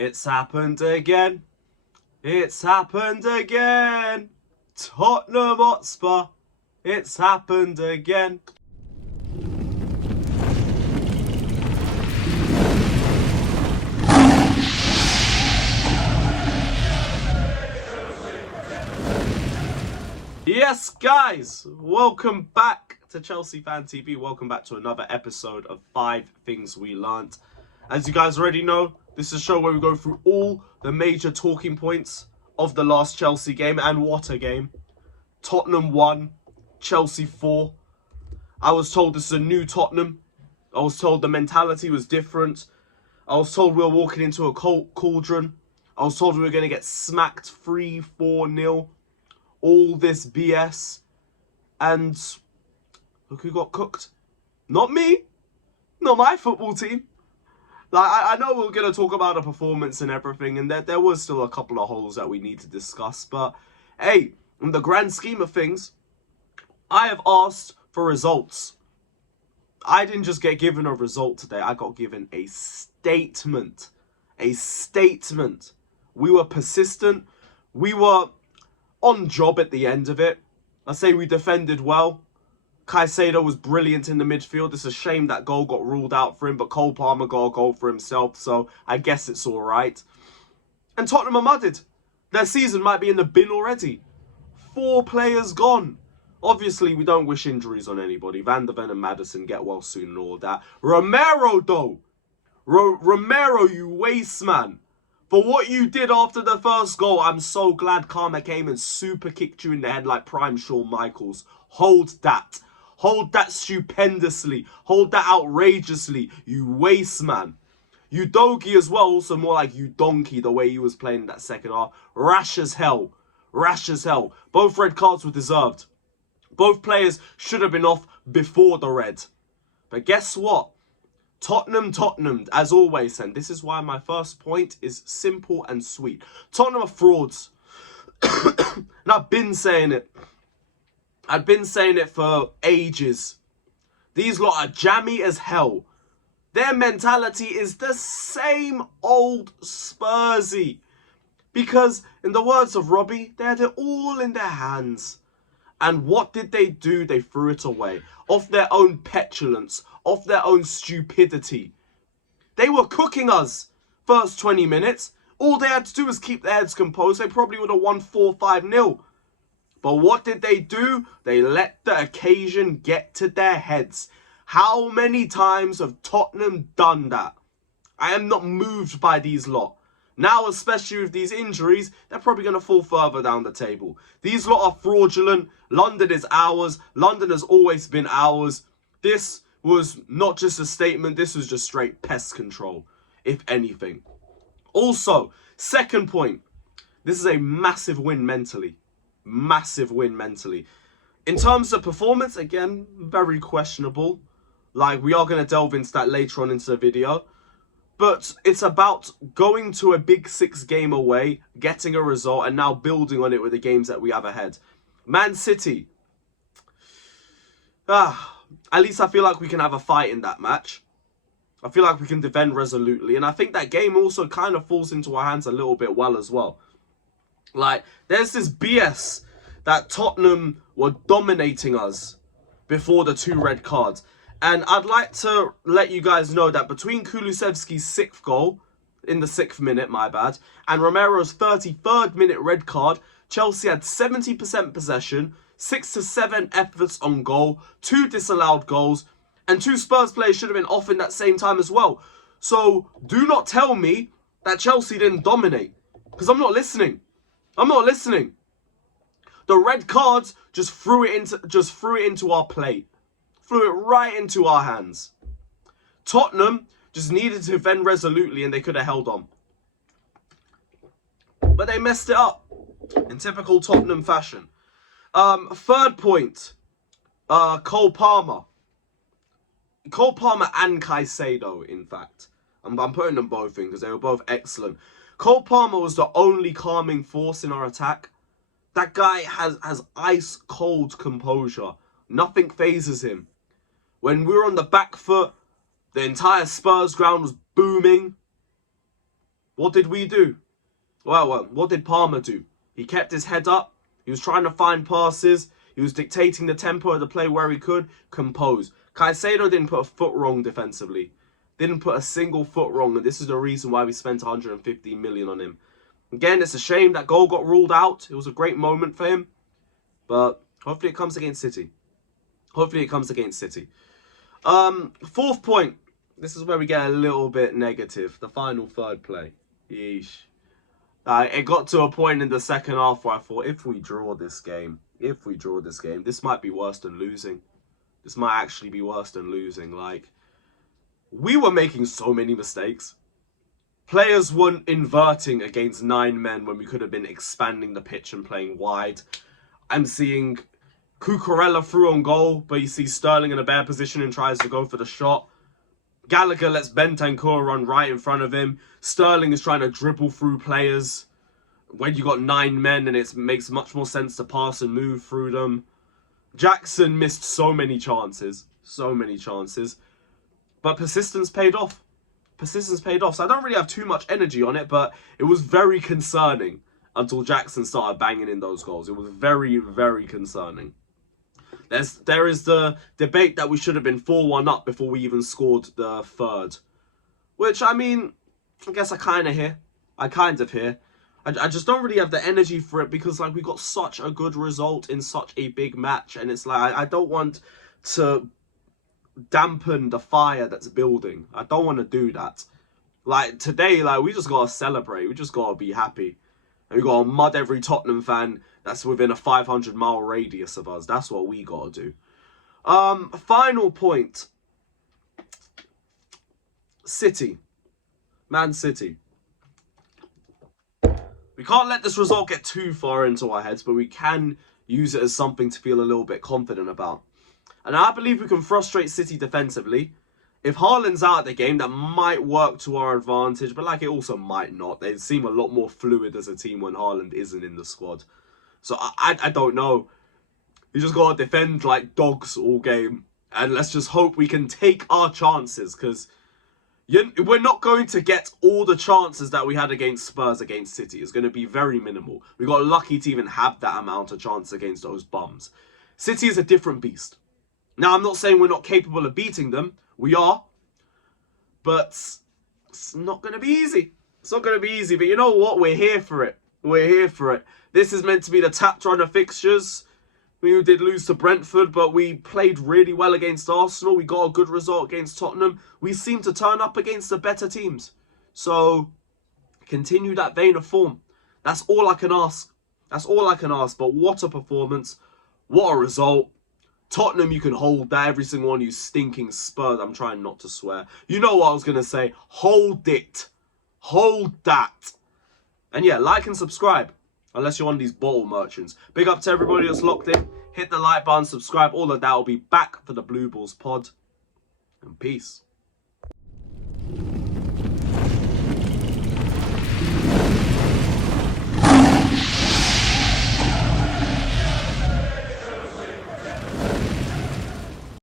It's happened again. It's happened again. Tottenham Hotspur. It's happened again. Yes, guys, welcome back to Chelsea Fan TV. Welcome back to another episode of 5 Things We Learnt. As you guys already know, this is a show where we go through all the major talking points of the last Chelsea game, and what a game. Tottenham 1, Chelsea 4. I was told this is a new Tottenham. I was told the mentality was different. I was told we were walking into a cauldron. I was told we were going to get smacked 3-4-0. All this BS. And look who got cooked. Not me. Not my football team. Like, I know we're going to talk about the performance and everything, and there was still a couple of holes that we need to discuss. But, hey, in the grand scheme of things, I have asked for results. I didn't just get given a result today. I got given a statement. A statement. We were persistent. We were on job at the end of it. I say we defended well. Caicedo was brilliant in the midfield. It's a shame that goal got ruled out for him, but Cole Palmer got a goal for himself, so I guess it's all right. And Tottenham are mudded. Their season might be in the bin already. 4 players gone. Obviously, we don't wish injuries on anybody. Van der Ven and Maddison get well soon and all that. Romero, though. Romero, you waste man. For what you did after the first goal, I'm so glad Karma came and super kicked you in the head like prime Shawn Michaels. Hold that. Hold that stupendously. Hold that outrageously. You waste man. You doggy as well, also more like you donkey the way he was playing in that second half. Rash as hell. Rash as hell. Both red cards were deserved. Both players should have been off before the red. But guess what? Tottenham, as always, and this is why my first point is simple and sweet. Tottenham are frauds. And I've been saying it. I've been saying it for ages. These lot are jammy as hell. Their mentality is the same old Spursy. Because, in the words of Robbie, they had it all in their hands. And what did they do? They threw it away. Off their own petulance. Off their own stupidity. They were cooking us first 20 minutes. All they had to do was keep their heads composed. They probably would have won 4-5-0. But what did they do? They let the occasion get to their heads. How many times have Tottenham done that? I am not moved by these lot. Now, especially with these injuries, they're probably going to fall further down the table. These lot are fraudulent. London is ours. London has always been ours. This was not just a statement. This was just straight pest control, if anything. Also, second point. This is a massive win mentally. Massive win mentally. In terms of performance, again, very questionable. Like, we are going to delve into that later on into the video. But it's about going to a Big 6 game away, getting a result, and now building on it with the games that we have ahead. Man City. At least I feel like we can have a fight in that match. I feel like we can defend resolutely. And I think that game also kind of falls into our hands a little bit well as well. Like, there's this BS that Tottenham were dominating us before the 2 red cards. And I'd like to let you guys know that between Kulusevski's 6th goal, in the 6th minute, my bad, and Romero's 33rd minute red card, Chelsea had 70% possession, 6 to 7 efforts on goal, 2 disallowed goals, and 2 Spurs players should have been off in that same time as well. So do not tell me that Chelsea didn't dominate, because I'm not listening. I'm not listening. The red cards just threw it into our plate. Flew it right into our hands. Tottenham just needed to defend resolutely and they could have held on. But they messed it up in typical Tottenham fashion. Third point. Cole Palmer. Cole Palmer and Caicedo, in fact. I'm putting them both in because they were both excellent. Cole Palmer was the only calming force in our attack. That guy has ice-cold composure. Nothing phases him. When we were on the back foot, the entire Spurs ground was booming. What did we do? Well, what did Palmer do? He kept his head up. He was trying to find passes. He was dictating the tempo of the play where he could. Compose. Caicedo didn't put a foot wrong defensively. Didn't put a single foot wrong. And this is the reason why we spent 150 million on him. Again, it's a shame that goal got ruled out. It was a great moment for him. But hopefully it comes against City. Hopefully it comes against City. Fourth point. This is where we get a little bit negative. The final third play. Yeesh. It got to a point in the second half where I thought, if we draw this game, this might be worse than losing. This might actually be worse than losing. Like, we were making so many mistakes. Players weren't inverting against 9 men when we could have been expanding the pitch and playing wide. I'm seeing Cucurella through on goal, but you see Sterling in a bad position and tries to go for the shot. Gallagher lets Bentancur run right in front of him. Sterling is trying to dribble through players. When you got 9 men, and it makes much more sense to pass and move through them. Jackson missed so many chances. But persistence paid off. So I don't really have too much energy on it, but it was very concerning until Jackson started banging in those goals. It was very, very concerning. There is the debate that we should have been 4-1 up before we even scored the third. Which, I mean, I guess I kind of hear. I just don't really have the energy for it because, like, we got such a good result in such a big match. And it's like, I don't want to dampen the fire that's building. I don't want to do that. Like, today, like, we just got to celebrate. We just got to be happy. And we got to mud every Tottenham fan that's within a 500-mile radius of us. That's what we got to do. Final point. City. Man City. We can't let this result get too far into our heads, but we can use it as something to feel a little bit confident about. And I believe we can frustrate City defensively. If Haaland's out of the game, that might work to our advantage, but like it also might not. They seem a lot more fluid as a team when Haaland isn't in the squad. So I don't know. You just got to defend like dogs all game. And let's just hope we can take our chances, because we're not going to get all the chances that we had against Spurs against City. It's going to be very minimal. We got lucky to even have that amount of chance against those bums. City is a different beast. Now, I'm not saying we're not capable of beating them. We are. But it's not going to be easy. It's not going to be easy. But you know what? We're here for it. We're here for it. This is meant to be the tapped runner fixtures. We did lose to Brentford, but we played really well against Arsenal. We got a good result against Tottenham. We seem to turn up against the better teams. So, continue that vein of form. That's all I can ask. That's all I can ask. But what a performance. What a result. Tottenham, you can hold that. Every single one of you stinking Spurs. I'm trying not to swear. You know what I was going to say. Hold it. Hold that. And yeah, like and subscribe. Unless you're one of these bottle merchants. Big up to everybody that's locked in. Hit the like button, subscribe. All of that will be back for the Blue Balls pod. And peace.